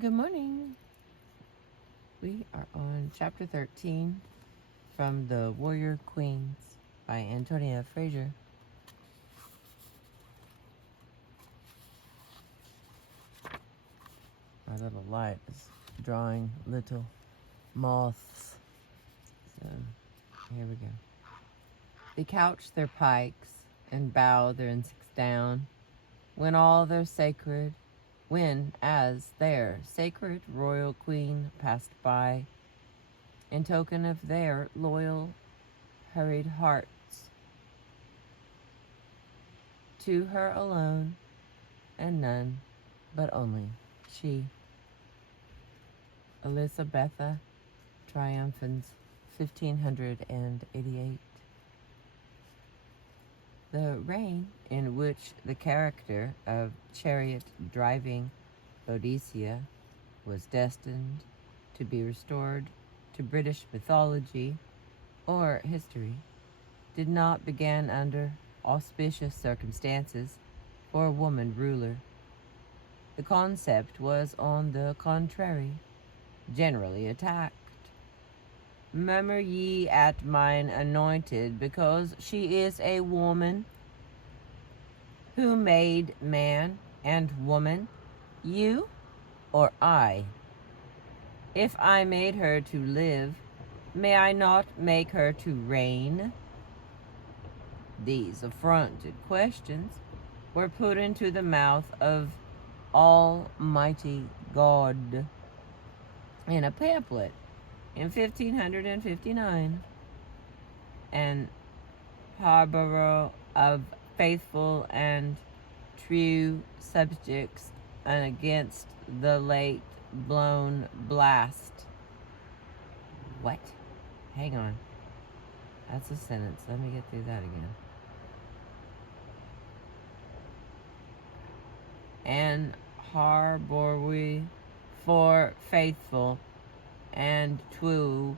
Good morning. We are on chapter 13 from The Warrior Queens by Antonia Fraser. My little light is drawing little moths. So here we go. They couch their pikes and bow their insects down when as their sacred royal queen passed by, in token of their loyal, hurried hearts, to her alone, and none but only she. ELIZABETHA, TRIUMPHANS, 1588. The reign in which the character of chariot-driving Boadicea was destined to be restored to British mythology or history did not begin under auspicious circumstances for a woman ruler. The concept was, on the contrary, generally attacked. Murmur ye at mine anointed, because she is a woman. Who made man and woman, you or I? If I made her to live, may I not make her to reign? These affronted questions were put into the mouth of Almighty God in a pamphlet in 1559, an harborer of faithful and true subjects against the late blown blast. What? Hang on. That's a sentence. Let me get through that again. An harborer for faithful and true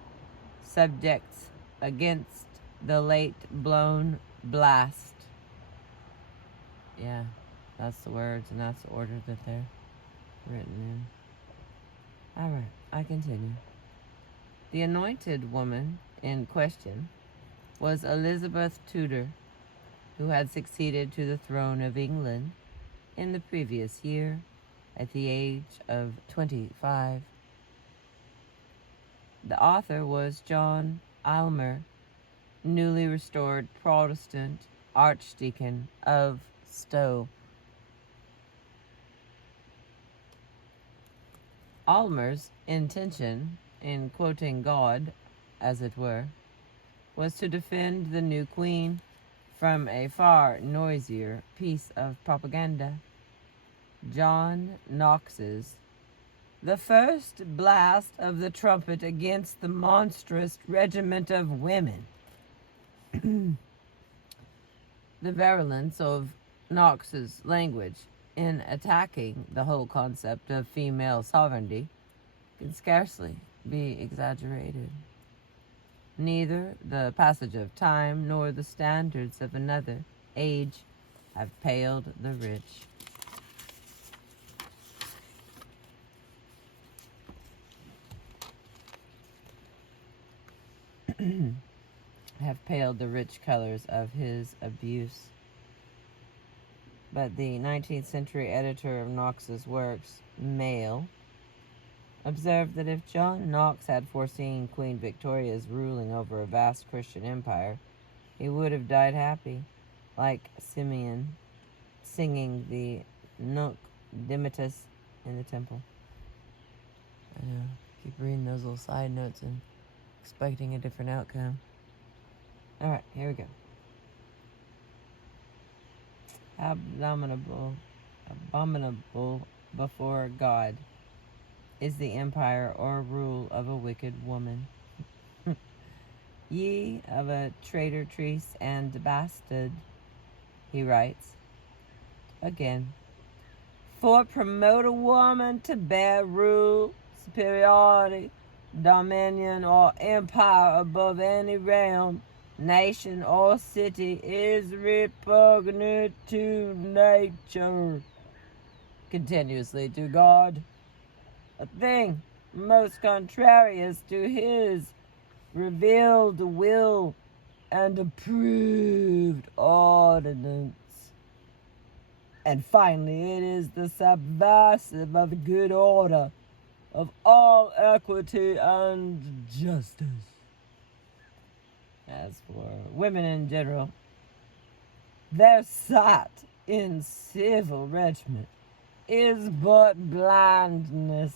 subjects against the late blown blast. Yeah, that's the words and that's the order that they're written in. Alright, I continue. The anointed woman in question was Elizabeth Tudor, who had succeeded to the throne of England in the previous year at the age of 25. The author was John Aylmer, newly restored Protestant Archdeacon of Stowe. Aylmer's intention in quoting God, as it were, was to defend the new queen from a far noisier piece of propaganda. John Knox's "The first blast of the trumpet against the monstrous regiment of women." The virulence of Knox's language in attacking the whole concept of female sovereignty can scarcely be exaggerated. Neither the passage of time nor the standards of another age have paled the rich. Have paled the rich colors of his abuse. But the 19th century editor of Knox's works, Mayle, observed that if John Knox had foreseen Queen Victoria's ruling over a vast Christian empire, he would have died happy, like Simeon singing the Nunc Dimittis in the temple. I know, keep reading those little side notes and expecting a different outcome. Alright, here we go. Abominable before God is the empire or rule of a wicked woman. Ye of a traitress and bastard, he writes again, for promote a woman to bear rule, superiority, dominion, or empire above any realm, nation, or city is repugnant to nature, continuously to God, a thing most contrarious to his revealed will and approved ordinance. And finally, it is the subversive of the good order of all equity and justice. As for women in general, their sight in civil regiment is but blindness,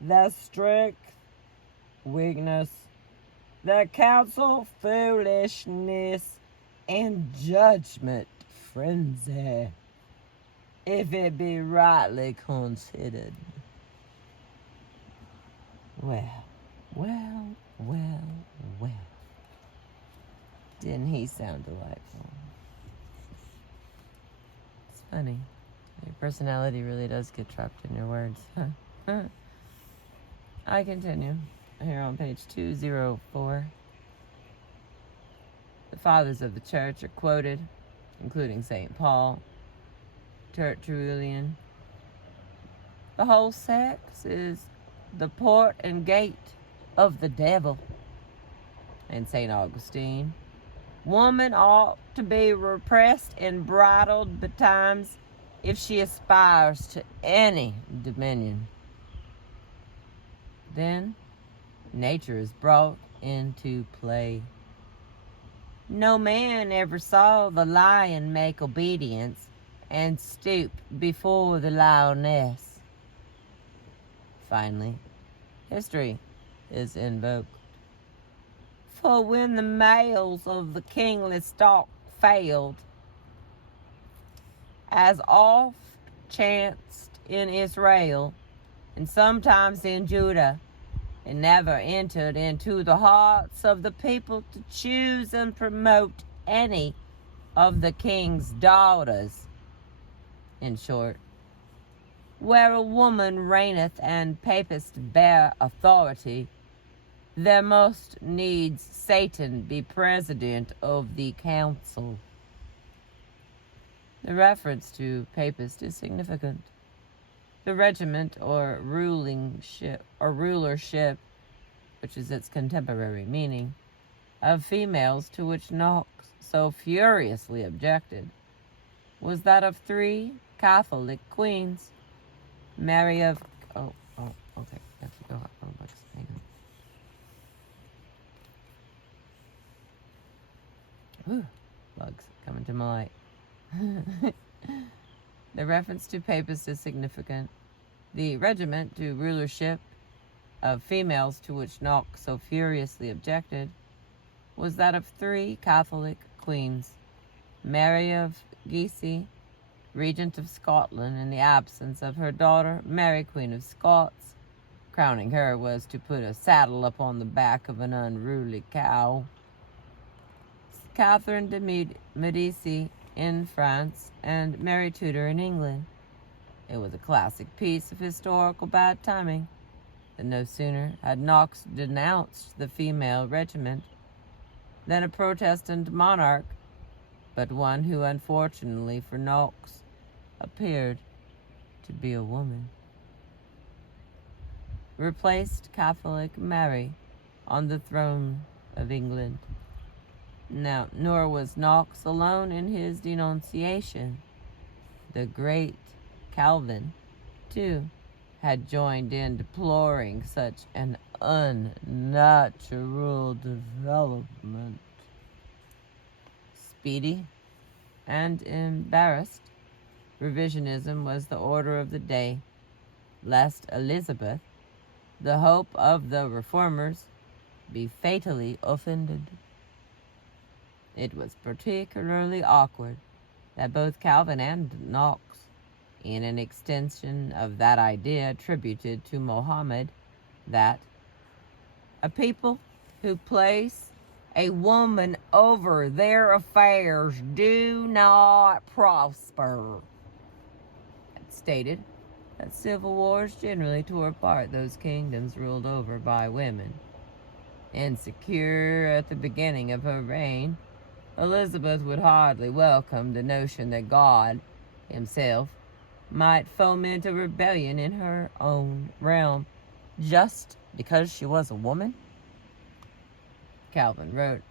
their strength, weakness, their counsel, foolishness, and judgment, frenzy, if it be rightly considered. Well. Didn't he sound delightful? It's funny. Your personality really does get trapped in your words. I continue here on page 204. The fathers of the church are quoted, including St. Paul, Tertullian. The whole sex is the port and gate of the devil. And St. Augustine. Woman ought to be repressed and bridled betimes if she aspires to any dominion. Then nature is brought into play. No man ever saw the lion make obedience and stoop before the lioness. Finally, history is invoked. For when the males of the kingly stock failed, as oft chanced in Israel, and sometimes in Judah, it never entered into the hearts of the people to choose and promote any of the king's daughters. In short, where a woman reigneth and papists bear authority, there must needs Satan be president of the council. The reference to papist is significant. The regiment or rulership, which is its contemporary meaning, of females to which Knox so furiously objected, was that of 3 Catholic queens. Mary of... okay. I have to go up. Hang on. Whew, bugs coming to my light. The reference to papist is significant. The regiment to rulership of females to which Knox so furiously objected was that of 3 Catholic queens. Mary of Guise, regent of Scotland in the absence of her daughter, Mary, Queen of Scots. Crowning her was to put a saddle upon the back of an unruly cow. Catherine de Medici in France, and Mary Tudor in England. It was a classic piece of historical bad timing that no sooner had Knox denounced the female regiment than a Protestant monarch, but one who unfortunately for Knox appeared to be a woman, replaced Catholic Mary on the throne of England. Now, nor was Knox alone in his denunciation. The great Calvin, too, had joined in deploring such an unnatural development. Speedy and embarrassed, revisionism was the order of the day, lest Elizabeth, the hope of the reformers, be fatally offended. It was particularly awkward that both Calvin and Knox, in an extension of that idea attributed to Mohammed, that a people who place a woman over their affairs do not prosper, had stated that civil wars generally tore apart those kingdoms ruled over by women. Insecure at the beginning of her reign, Elizabeth would hardly welcome the notion that God himself might foment a rebellion in her own realm just because she was a woman? Calvin wrote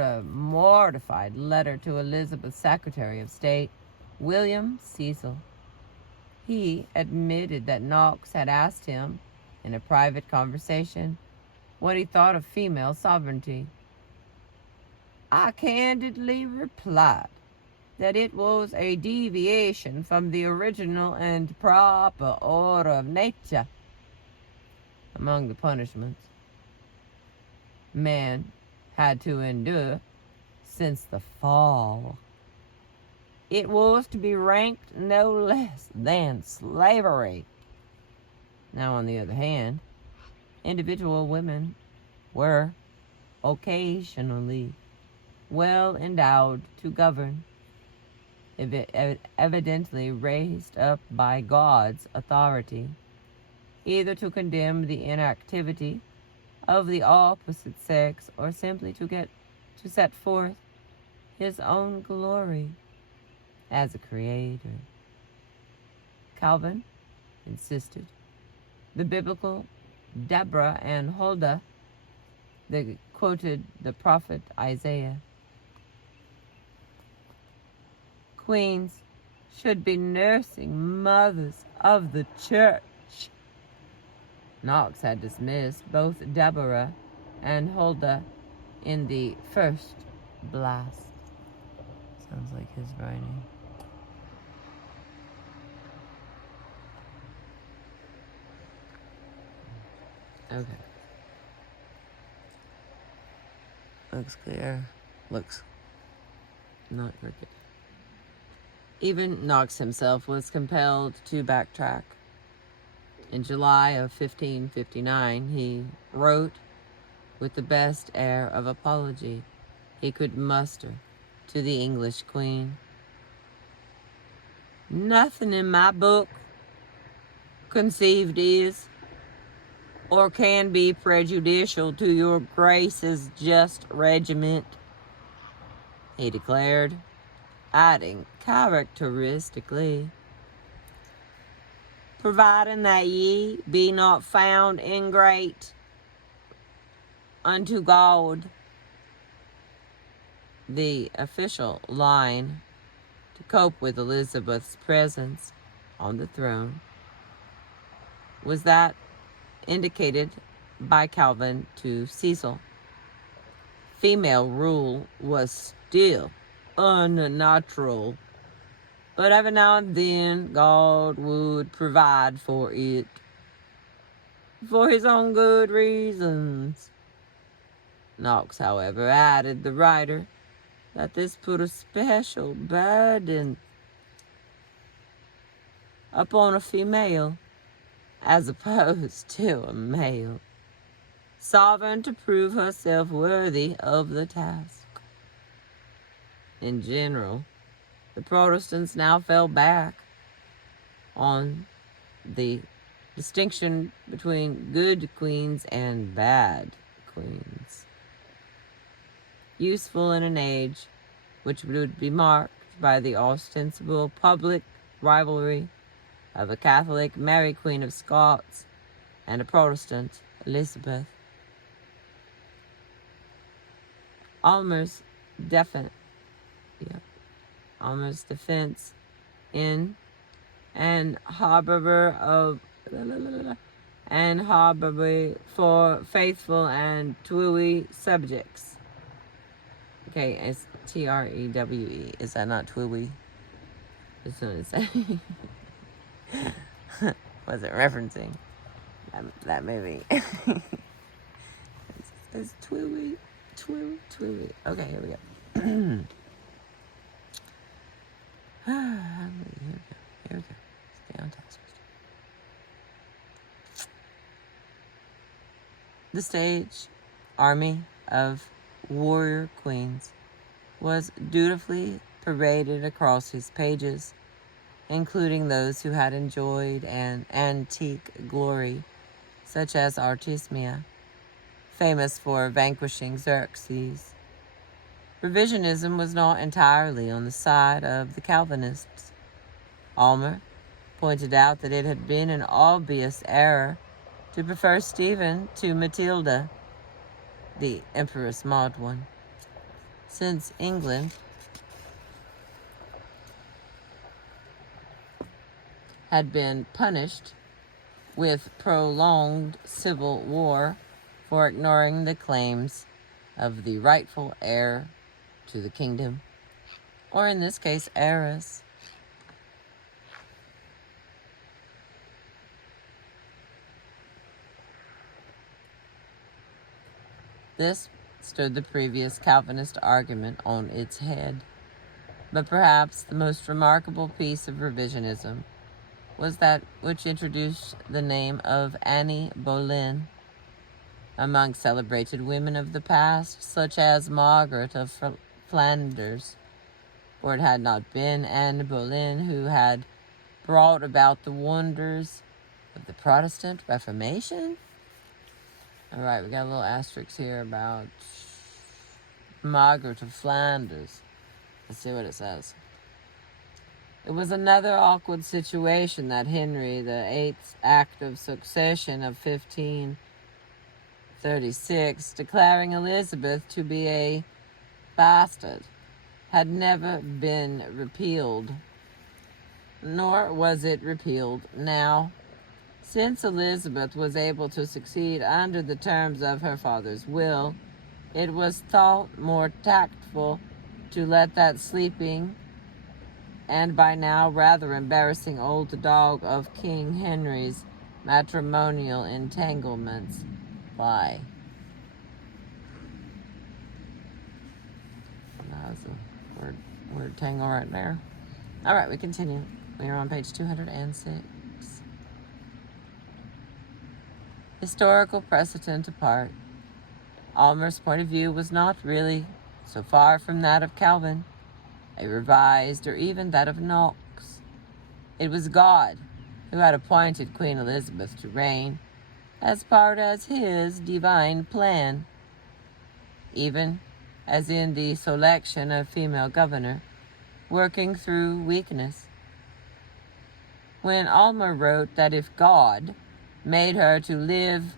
a mortified letter to Elizabeth's Secretary of State, William Cecil. He admitted that Knox had asked him, in a private conversation, what he thought of female sovereignty. I candidly replied that it was a deviation from the original and proper order of nature. Among the punishments men had to endure since the fall, it was to be ranked no less than slavery. Now, on the other hand, individual women were occasionally well endowed to govern, evidently raised up by God's authority, either to condemn the inactivity of the opposite sex or simply to set forth his own glory as a creator. Calvin insisted the biblical Deborah and Huldah that quoted the prophet Isaiah. Queens should be nursing mothers of the church. Knox had dismissed both Deborah and Huldah in the first blast. Sounds like his writing. Okay. Looks clear. Looks not crooked. Even Knox himself was compelled to backtrack. In July of 1559, he wrote, with the best air of apology he could muster, to the English Queen, "Nothing in my book conceived is or can be prejudicial to your Grace's just regiment," he declared, adding characteristically, "providing that ye be not found ingrate unto God." The official line to cope with Elizabeth's presence on the throne was that indicated by Calvin to Cecil. Female rule was still unnatural, but every now and then God would provide for it for his own good reasons. Knox, however, added the writer that this put a special burden upon a female as opposed to a male, sovereign to prove herself worthy of the task. In general, the Protestants now fell back on the distinction between good queens and bad queens, useful in an age which would be marked by the ostensible public rivalry of a Catholic Mary Queen of Scots and a Protestant Elizabeth. Almer's defense in and harborer for faithful and twewy subjects. Okay, it's TREWE. Is that not twewy? That's what it's saying. Was it referencing that movie? It's twewy. Okay, here we go. Here we go. Stay on task. The stage army of warrior queens was dutifully paraded across his pages, including those who had enjoyed an antique glory, such as Artemisia, famous for vanquishing Xerxes, Revisionism was not entirely on the side of the Calvinists. Almer pointed out that it had been an obvious error to prefer Stephen to Matilda, the Empress Maud one, since England had been punished with prolonged civil war for ignoring the claims of the rightful heir to the kingdom, or in this case, heiress. This stood the previous Calvinist argument on its head. But perhaps the most remarkable piece of revisionism was that which introduced the name of Annie Boleyn among celebrated women of the past, such as Margaret of Flanders. For it had not been Anne Boleyn who had brought about the wonders of the Protestant Reformation. All right, we got a little asterisk here about Margaret of Flanders. Let's see what it says. It was another awkward situation that Henry VIII's Act of Succession of 1536, declaring Elizabeth to be a bastard, had never been repealed, nor was it repealed now. Since Elizabeth was able to succeed under the terms of her father's will, it was thought more tactful to let that sleeping and by now rather embarrassing old dog of King Henry's matrimonial entanglements lie. That was a word tangle right there. All right, we continue. We are on page 206. Historical precedent apart, Almer's point of view was not really so far from that of Calvin, a revised, or even that of Knox. It was God who had appointed Queen Elizabeth to reign as part of his divine plan, even as in the selection of female governor, working through weakness. When Almer wrote that if God made her to live,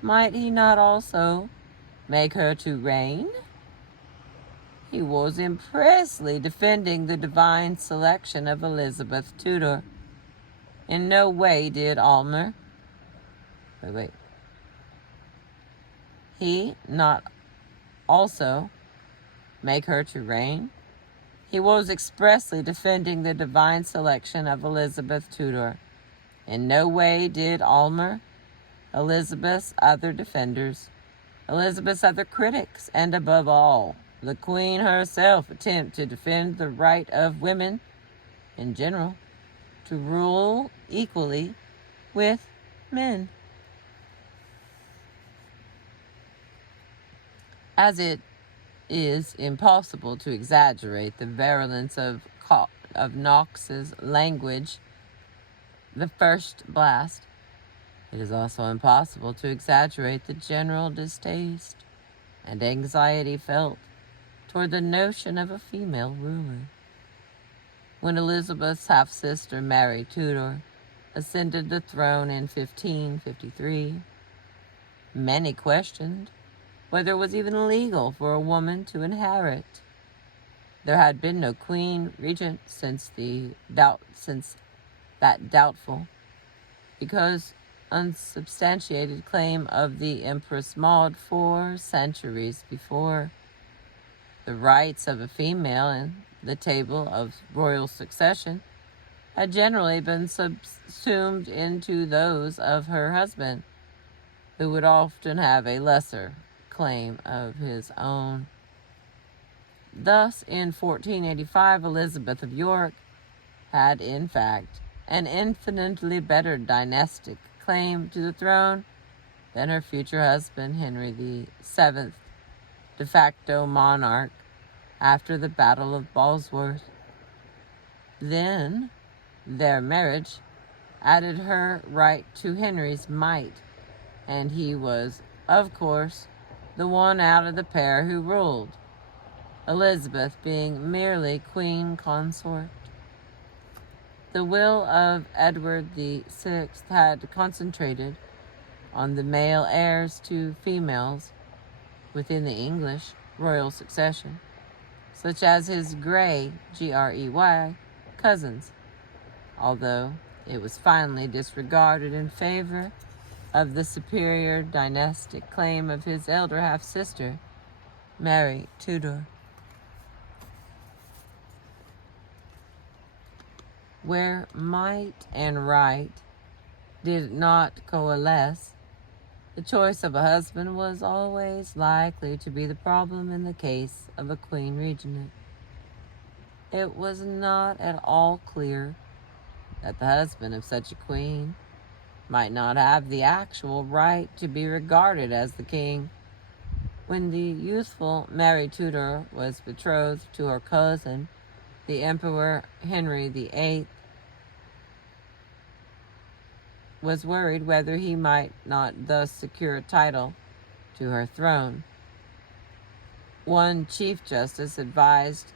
might he not also make her to reign? He was impressly defending the divine selection of Elizabeth Tudor. In no way did Almer he not also make her to reign? He was expressly defending the divine selection of Elizabeth Tudor. In no way did Almer, Elizabeth's other defenders, Elizabeth's other critics, and above all, the Queen herself attempt to defend the right of women, in general, to rule equally with men. As it is impossible to exaggerate the virulence of Knox's language, the first blast, it is also impossible to exaggerate the general distaste and anxiety felt toward the notion of a female ruler. When Elizabeth's half-sister Mary Tudor ascended the throne in 1553, many questioned whether it was even legal for a woman to inherit. There had been no queen regent since that doubtful, because unsubstantiated claim of the Empress Maud 4 centuries before. The rights of a female in the table of royal succession had generally been subsumed into those of her husband, who would often have a lesser claim of his own. Thus, in 1485, Elizabeth of York had, in fact, an infinitely better dynastic claim to the throne than her future husband, Henry VII, de facto monarch after the Battle of Bosworth. Then, their marriage added her right to Henry's might, and he was, of course, the one out of the pair who ruled. Elizabeth being merely queen consort. The will of Edward VI had concentrated on the male heirs to females within the English royal succession, such as his Grey, Grey, cousins, although it was finally disregarded in favor of the superior dynastic claim of his elder half-sister, Mary Tudor. Where might and right did not coalesce, the choice of a husband was always likely to be the problem in the case of a queen regent. It was not at all clear that the husband of such a queen might not have the actual right to be regarded as the king. When the youthful Mary Tudor was betrothed to her cousin, the Emperor Henry VIII, was worried whether he might not thus secure a title to her throne. One Chief Justice advised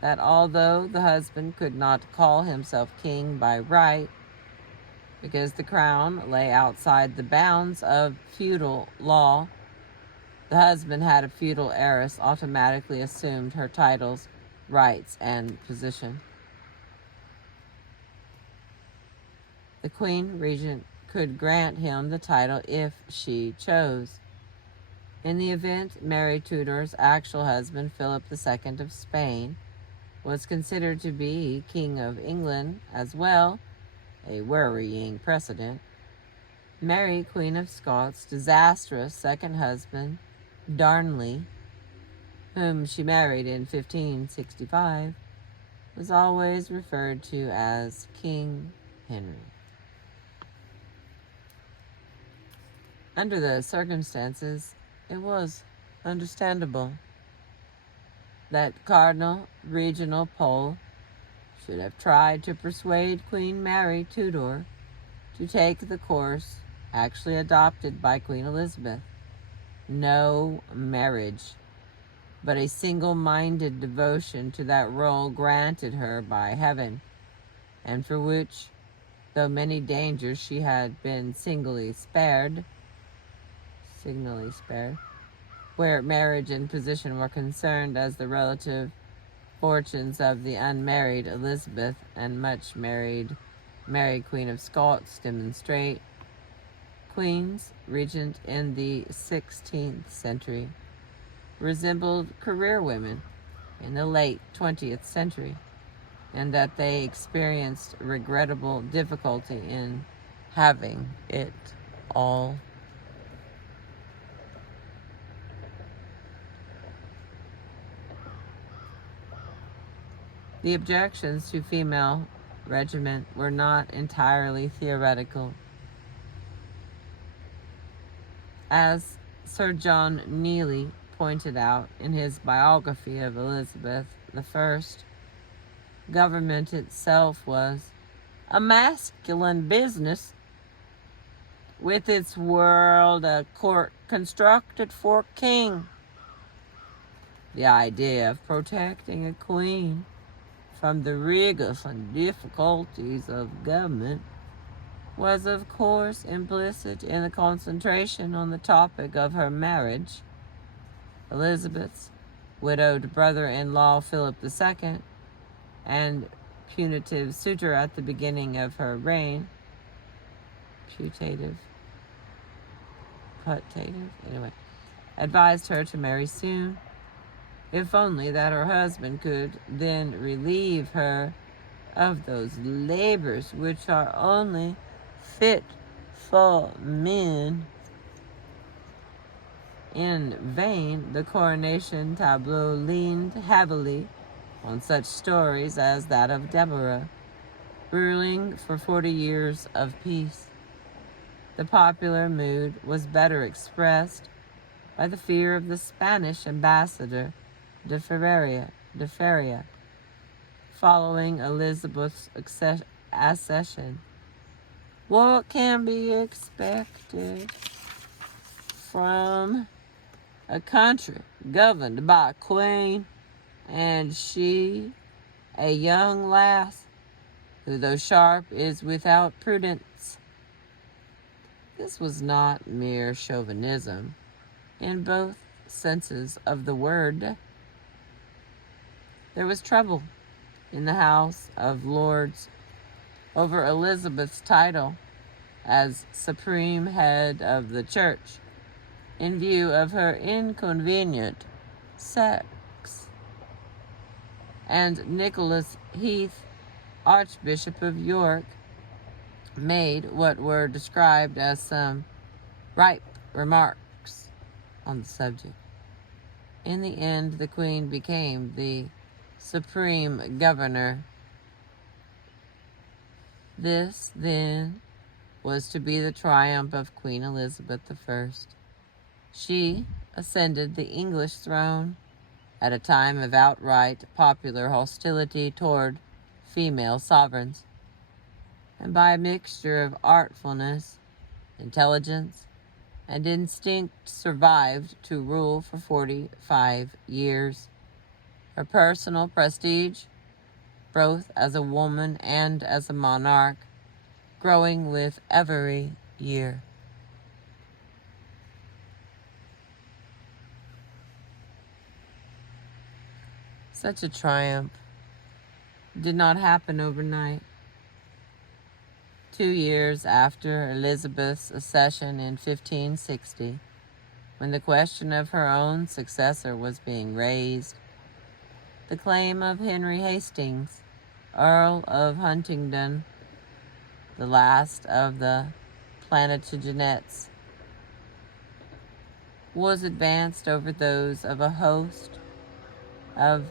that although the husband could not call himself king by right, because the crown lay outside the bounds of feudal law, the husband had a feudal heiress automatically assumed her titles, rights, and position. The queen regent could grant him the title if she chose. In the event Mary Tudor's actual husband, Philip II of Spain, was considered to be King of England as well, a worrying precedent, Mary, Queen of Scots' disastrous second husband, Darnley, whom she married in 1565, was always referred to as King Henry. Under the circumstances, it was understandable that Cardinal Reginald Pole should have tried to persuade Queen Mary Tudor to take the course actually adopted by Queen Elizabeth. No marriage, but a single-minded devotion to that role granted her by heaven, and for which, though many dangers she had been signally spared, where marriage and position were concerned, as the relative fortunes of the unmarried Elizabeth and much married Mary, Queen of Scots, demonstrate. Queens regent in the 16th century resembled career women in the late 20th century, and that they experienced regrettable difficulty in having it all. The objections to female regiment were not entirely theoretical. As Sir John Neely pointed out in his biography of Elizabeth I, government itself was a masculine business, with its world a court constructed for a king. The idea of protecting a queen from the rigors and difficulties of government was, of course, implicit in the concentration on the topic of her marriage. Elizabeth's widowed brother-in-law Philip II, and putative suitor at the beginning of her reign, advised her to marry soon, if only that her husband could then relieve her of those labors which are only fit for men. In vain, the coronation tableau leaned heavily on such stories as that of Deborah, ruling for 40 years of peace. The popular mood was better expressed by the fear of the Spanish ambassador de Feria, following Elizabeth's accession. What can be expected from a country governed by a queen and she a young lass, who though sharp is without prudence. This was not mere chauvinism in both senses of the word. There was trouble in the House of Lords over Elizabeth's title as supreme head of the church in view of her inconvenient sex. And Nicholas Heath, Archbishop of York, made what were described as some ripe remarks on the subject. In the end, the Queen became the supreme governor. This, then, was to be the triumph of Queen Elizabeth I. She ascended the English throne at a time of outright popular hostility toward female sovereigns, and by a mixture of artfulness, intelligence, and instinct survived to rule for 45 years. Her personal prestige, both as a woman and as a monarch, growing with every year. Such a triumph did not happen overnight. 2 years after Elizabeth's accession in 1560, when the question of her own successor was being raised, the claim of Henry Hastings, Earl of Huntingdon, the last of the Plantagenets, was advanced over those of a host of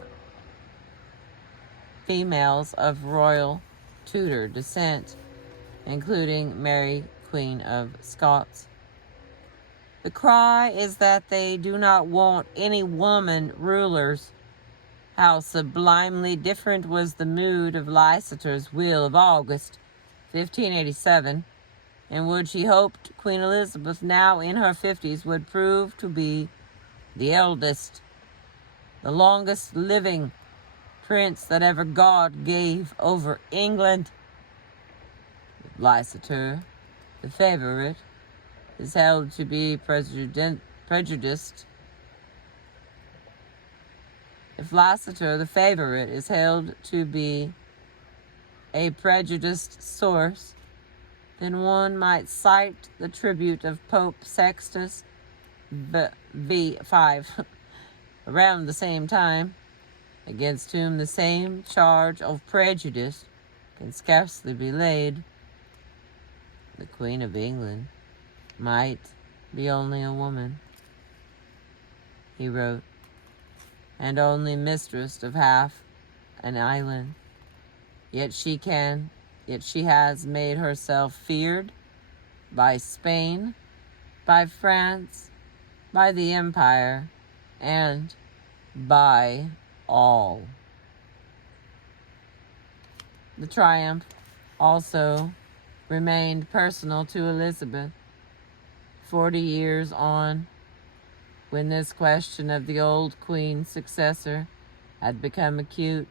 females of royal Tudor descent, including Mary, Queen of Scots. The cry is that they do not want any woman rulers. How sublimely different was the mood of Leicester will of August 1587, in which he hoped Queen Elizabeth, now in her 50s, would prove to be the eldest, the longest living prince that ever God gave over England. Leicester, the favorite, is held to be prejudiced. If Leicester, the favorite, is held to be a prejudiced source, then one might cite the tribute of Pope Sextus V. around the same time, against whom the same charge of prejudice can scarcely be laid. The Queen of England might be only a woman, he wrote, and only mistress of half an island. Yet she has made herself feared by Spain, by France, by the Empire, and by all. The triumph also remained personal to Elizabeth. 40 years on, when this question of the old Queen's successor had become acute,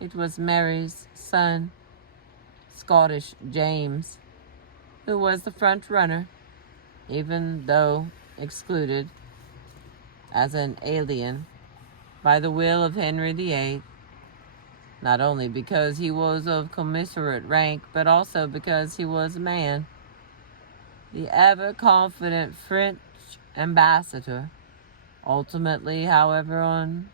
it was Mary's son, Scottish James, who was the front runner, even though excluded as an alien by the will of Henry VIII, not only because he was of commensurate rank, but also because he was a man. The ever-confident French ambassador, ultimately, however,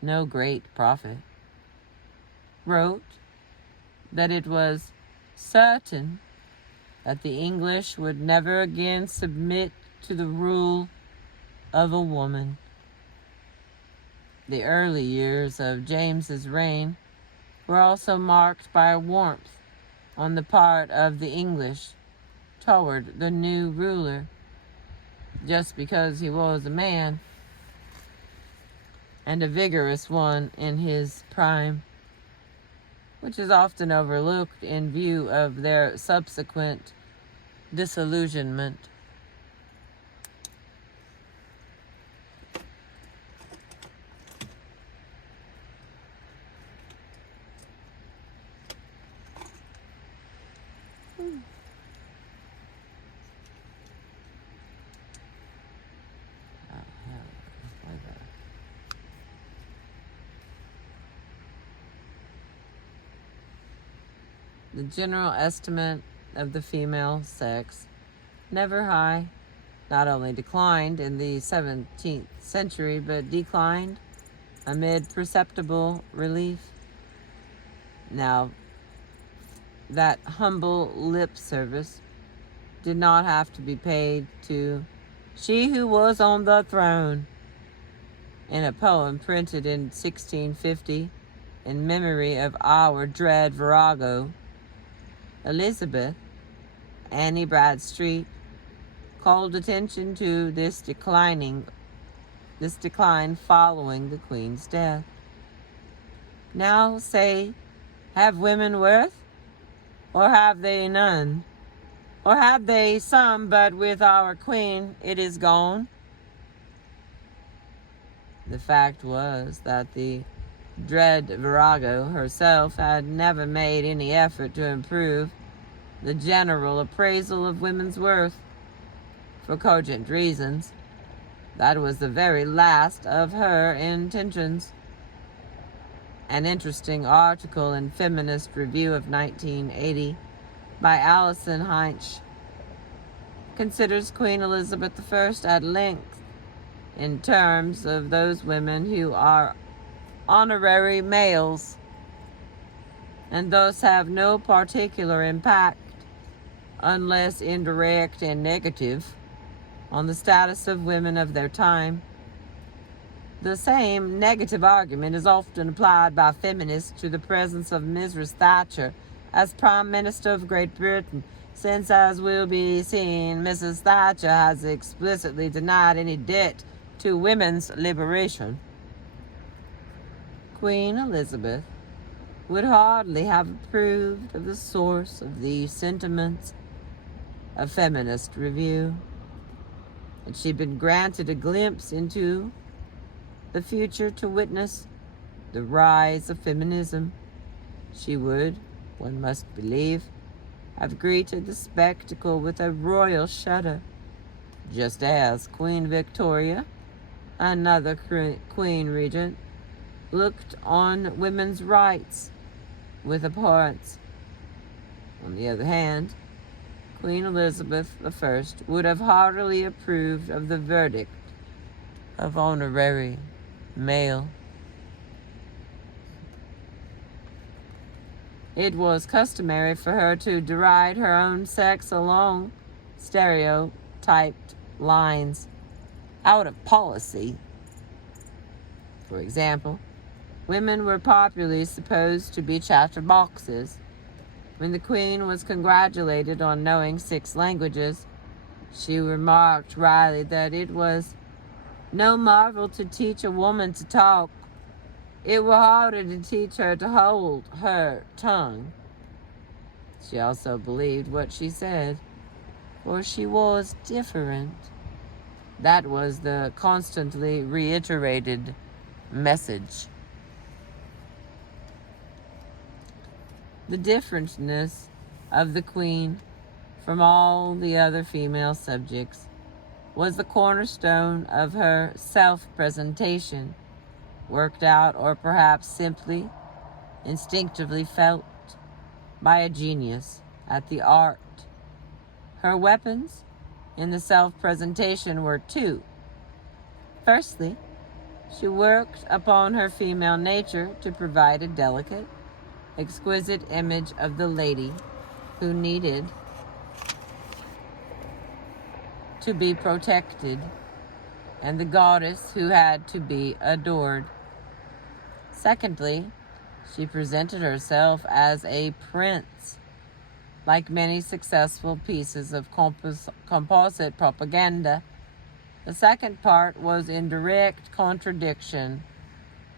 no great prophet, wrote that it was certain that the English would never again submit to the rule of a woman. The early years of James's reign were also marked by a warmth on the part of the English toward the new ruler, just because he was a man, and a vigorous one in his prime, which is often overlooked in view of their subsequent disillusionment. the general estimate of the female sex, never high, not only declined in the 17th century, but declined amid perceptible relief. Now, that humble lip service did not have to be paid to "she who was on the throne" in a poem printed in 1650 in memory of our dread virago. Elizabeth, Annie Bradstreet, called attention to this decline following the Queen's death. Now say, have women worth? Or have they none? Or have they some, but with our Queen it is gone? The fact was that the dread virago herself had never made any effort to improve the general appraisal of women's worth. For cogent reasons, that was the very last of her intentions. An interesting article in Feminist Review of 1980 by Alison Heinch considers Queen Elizabeth I at length in terms of those women who are honorary males and thus have no particular impact, unless indirect and negative, on the status of women of their time. The same negative argument is often applied by feminists to the presence of Mrs. Thatcher as Prime Minister of Great Britain, since, as will be seen, Mrs. Thatcher has explicitly denied any debt to women's liberation. Queen Elizabeth would hardly have approved of the source of these sentiments. A feminist review. Had she been granted a glimpse into the future to witness the rise of feminism, she would, one must believe, have greeted the spectacle with a royal shudder, just as Queen Victoria, another queen regent, looked on women's rights with abhorrence. On the other hand, Queen Elizabeth I would have heartily approved of the verdict of honorary male. It was customary for her to deride her own sex along stereotyped lines out of policy. For example, women were popularly supposed to be chatterboxes. When the Queen was congratulated on knowing 6 languages, she remarked wryly that it was no marvel to teach a woman to talk. It were harder to teach her to hold her tongue. She also believed what she said, for she was different. That was the constantly reiterated message. The differentness of the Queen from all the other female subjects was the cornerstone of her self-presentation, worked out or perhaps simply instinctively felt by a genius at the art. Her weapons in the self-presentation were 2. Firstly, she worked upon her female nature to provide a delicate, exquisite image of the lady who needed to be protected and the goddess who had to be adored. Secondly, she presented herself as a prince. Like many successful pieces of composite propaganda, the second part was in direct contradiction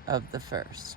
of the first.